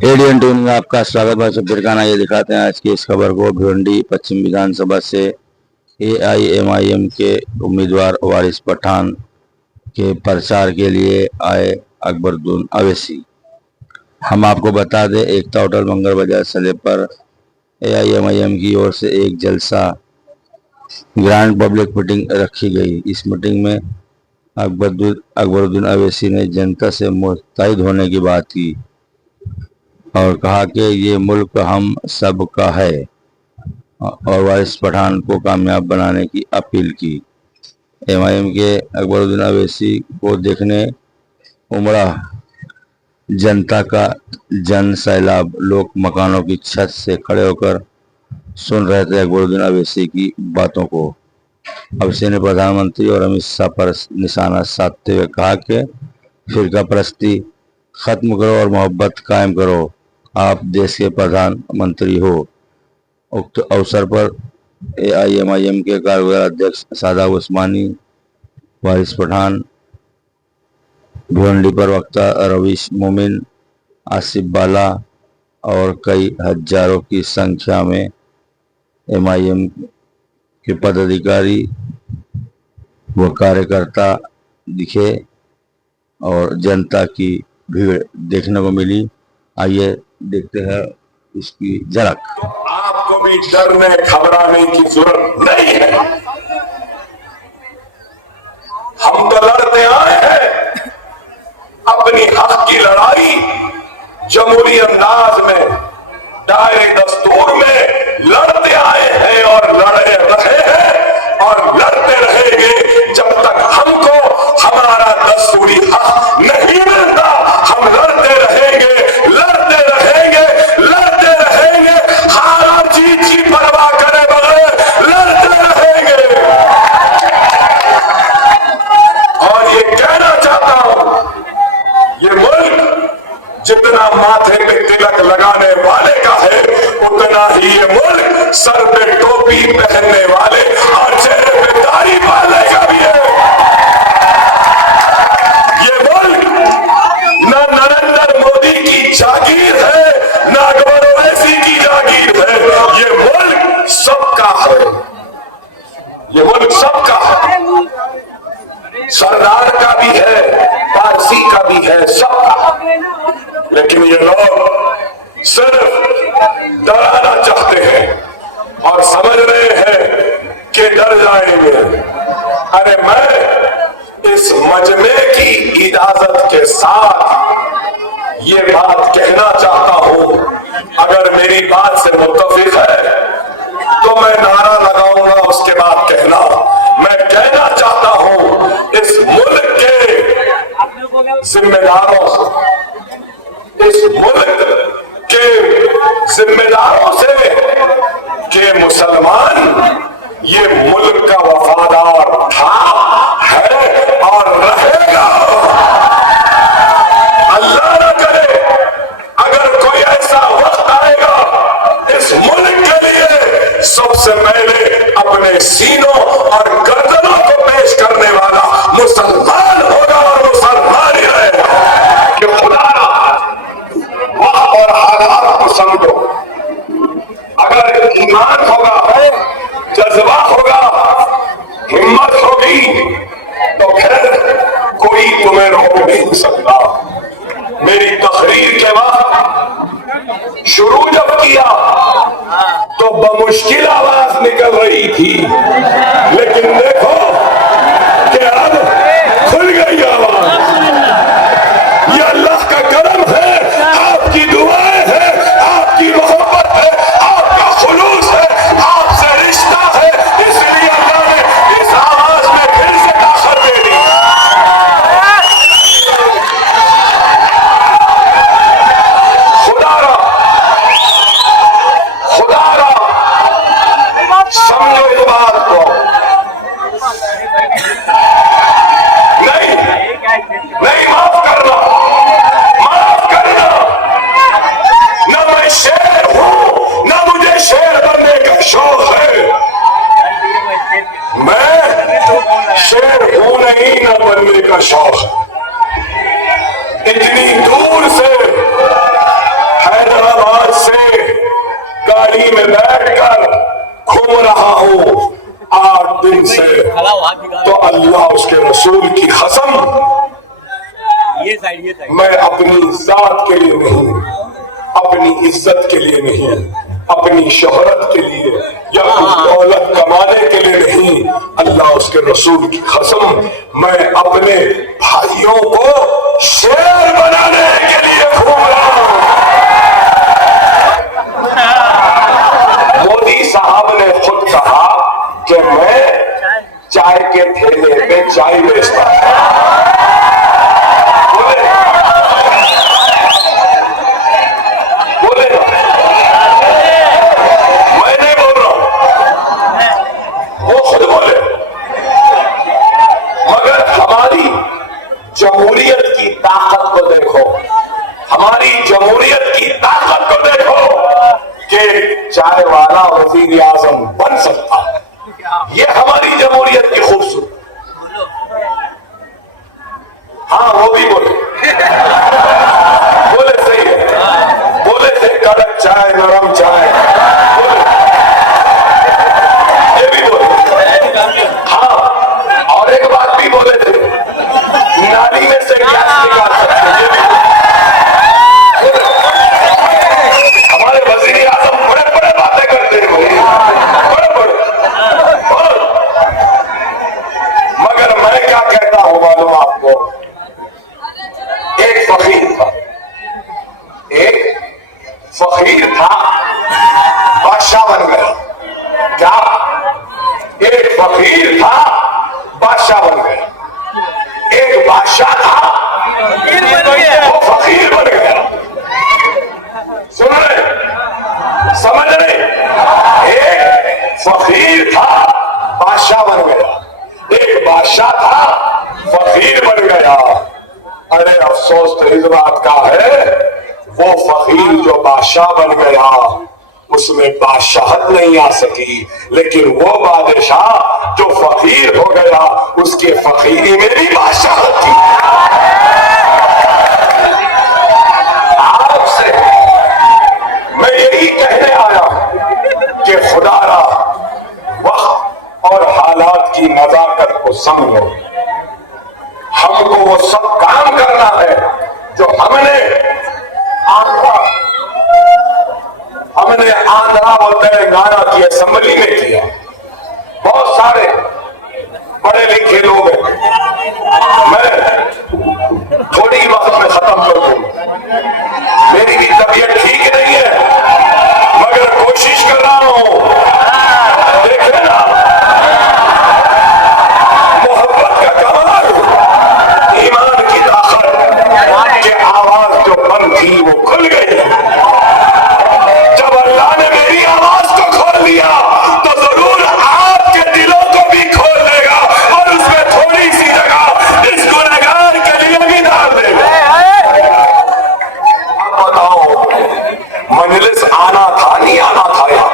ADN TV में आपका स्वागत है। सब फिरकाना ये दिखाते हैं आज की इस खबर को। भिवंडी पश्चिम विधानसभा से एआईएमआईएम के उम्मीदवार वारिस पठान के प्रचार के लिए आए अकबरुद्दीन अवैसी। हम आपको बता दें, एकता होटल मंगल बाजार सले पर एआईएमआईएम की ओर से एक जलसा ग्रैंड पब्लिक मीटिंग रखी गई। इस मीटिंग में अकबरुद्दीन अवैसी ने जनता से मुत्तहिद होने की बात की और कहा कि ये मुल्क हम सब का है और वारिस पठान को कामयाब बनाने की अपील की। एमआईएम के अकबरुद्दीन अवैसी को देखने उमड़ा जनता का जन सैलाब। लोग मकानों की छत से खड़े होकर सुन रहे थे अकबरुद्दीन अवैसी की बातों को। अवैसी ने प्रधानमंत्री और अमित शाह पर निशाना साधते हुए कहा कि फिरका परस्ती खत्म करो और मोहब्बत कायम करो, आप देश के प्रधानमंत्री हो। उक्त अवसर पर एआईएमआईएम के कार्यकारी अध्यक्ष सादात उस्मानी, वारिस पठान, भिवंडी प्रवक्ता रवीश मोमिन, आसिफ बाला और कई हजारों की संख्या में एमआईएम के पदाधिकारी व कार्यकर्ता दिखे और जनता की भीड़ देखने को मिली। आइए देखते हैं इसकी झलक। आपको भी डरने घबराने की जरूरत नहीं है। हम तो लड़ते आए हैं अपनी हक की लड़ाई जमहूरी अंदाज में, दायरे दस्तूर में लड़ते आए हैं और लड़े रहे हैं और लड़ते रहेंगे जब तक हमको हमारा दस्तूरी हक नहीं मिलता। हम लड़ते रहेंगे, लड़ते रहेंगे, लड़ते रहेंगे, हार और जीत की परवाह करे बगैर लड़ते रहेंगे। और ये कहना चाहता हूं, ये मुल्क जितना माथे पे तिलक लगाने वाले का है, उतना ही ये मुल्क सर पे टोपी पहनने वाले और चेहरे पे दाढ़ी वाले का भी है। ये मुल्क न नरेंद्र मोदी की जागीर है, न अकबर ओवैसी की जागीर है। ये मुल्क सबका है, ये मुल्क सबका है। सरदार का भी है, पारसी का भी है, सबका। लेकिन ये लोग सिर्फ डराना चाहते हैं और समझ रहे हैं कि डर जाएंगे। अरे मैं इस मजमे की इजाजत के साथ ये बात कहना चाहता हूं, अगर मेरी बात से मुत्तफिक है तो मैं नारा लगाऊंगा, उसके बाद कहना। मैं कहना चाहता हूं इस मुल्क के जिम्मेदारों से, इस मुल्क के जिम्मेदारों से कि मुसलमान ये मुल्क का वफादार था, है और रहेगा। अल्लाह न करे अगर कोई ऐसा वक्त आएगा इस मुल्क के लिए सबसे पहले अपने सीनों और गर्दनों को पेश करने वाला मुसलमान होगा और मुसलमान ही रहेगा। कि खुदा और हालात को समझो, अगर ईमान होगा, जज्बा होगा, हिम्मत होगी तो फिर कोई तुम्हें रोक नहीं सकता। मेरी तकरीर के वक्त शुरू जब किया तो बमुश्किल आवाज निकल रही थी, लेकिन देखो कि अब खुल गई आवाज। ये अल्लाह का करम है, आपकी दुआएं हैं, आपकी मोहब्बत है, आपका खुलूस है, आपसे रिश्ता है, इसलिए अल्लाह ने इस आवाज में फिर से ताकत दे दी। खुदारा समझो इस बात को, अल्लाह उसके रसूल की कसम, मैं अपनी जात के लिए नहीं, अपनी इज्जत के लिए नहीं, अपनी शोहरत के लिए या दौलत कमाने के लिए नहीं, अल्लाह उसके रसूल की कसम, मैं अपने भाइयों को शेर बनाने के लिए घूम रहा हूं। मोदी साहब ने खुद कहा कि मैं चाय के ठेले पे चाय बेचता हूं। जमहूरियत की ताकत को देखो, हमारी जमहूरियत की ताकत को देखो कि चाय वाला वजीर आजम बन सकता है। ये हमारी जमहूरियत की खूबसूरती। हाँ, वो भी बोले बोले सही है, बोले थे कड़क चाय नरम चाय, ये भी बोले। हाँ, और एक बात भी बोले थे, नाली में से गैस निकाल सकते हैं। हमारे वजीर आजम बड़े बड़े बातें करते हैं, बड़े बड़े, मगर मैं क्या कहता हूं मालूम आपको, एक फकीर था, एक फकीर था, बादशाह बन गया। क्या? एक फकीर था, बादशाह बन गया। एक बादशाह था, वो फकीर बन गया। सुन रहे, समझ रहे? एक फकीर था, बादशाह बन गया। एक बादशाह था, फकीर बन गया। अरे अफसोस तो इस बात का है, वो फकीर जो बादशाह बन गया उसमें बादशाहत नहीं आ सकी, लेकिन वो बादशाह जो फकीर हो गया उसके फकीरी में भी बादशाहत थी। आपसे मैं यही कहने आया कि खुदारा वक्त और हालात की नजाकत को समझो। हमको वो सब काम करना है जो हमने आंध्रा और तेलंगाना की असेंबली में किया। बहुत सारे पढ़े लिखे लोग हैं, मैं थोड़ी वक्त में खत्म कर दूंगा। मेरी भी तबीयत ठीक नहीं है, मगर कोशिश कर रहा हूं। देख लेना मोहब्बत का कमाल, ईमान की ताकत की आवाज जो बंद थी वो खुल गई। तो जरूर आपके दिलों को भी खोल देगा और उसमें थोड़ी सी जगह इस गुनहगार के लिए भी डाल देगा। अब बताओ, मजलिस आना था नहीं आना था यहाँ?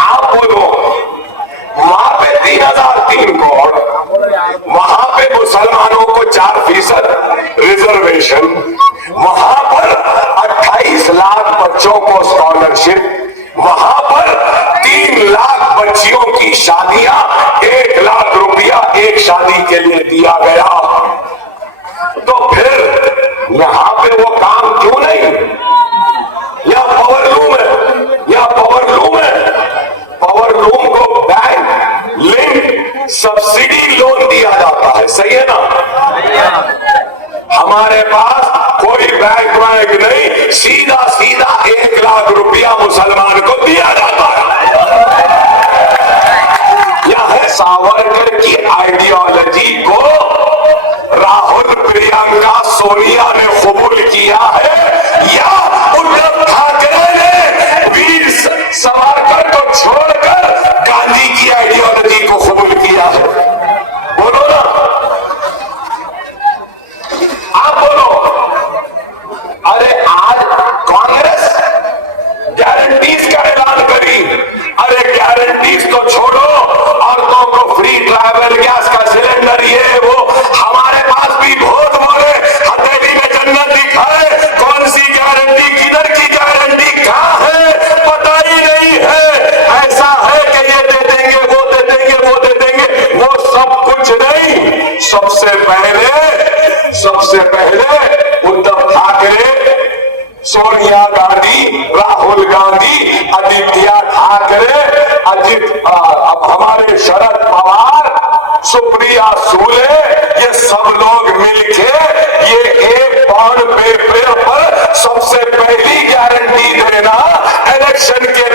आप बोलो, वहां पे 3003 करोड़, वहां पे मुसलमानों को 4% रिजर्वेशन, वहां पर 28 लाख बच्चों को स्कॉलरशिप, वहां पर 3 लाख बच्चियों की शादियां 1 लाख रुपया एक शादी के लिए दिया गया। तो फिर यहां पे वो काम क्यों नहीं? या पावर लूम है, या पावर लूम है, पावर लूम को बैंक लिंक सब्सिडी लोन दिया जाता है, सही है ना? हमारे पास कोई बैंक नहीं, सीधा सीधा 1 लाख रुपया मुसलमान को दिया जाता है। यह है सावरकर की आइडियोलॉजी को राहुल, प्रियंका, सोनिया ने कबूल किया है, या उद्धव ठाकरे ने वीर सावरकर को छोड़कर गांधी की आइडियोलॉजी को कबूल किया है? बोलो ना, आप बोलो। अरे आज कांग्रेस गारंटीज का ऐलान करी। अरे गारंटीज तो छोड़ो, औरतों को फ्री ट्रैवल, गैस का सिलेंडर, ये वो, हमारे पास भी बहुत बोले, हथेली में सबसे पहले उद्धव ठाकरे, सोनिया गांधी, राहुल गांधी, आदित्य ठाकरे, अब हमारे शरद पवार, सुप्रिया सूले, ये सब लोग मिलके ये एक बॉन्ड पेपर पर सबसे पहली गारंटी देना इलेक्शन के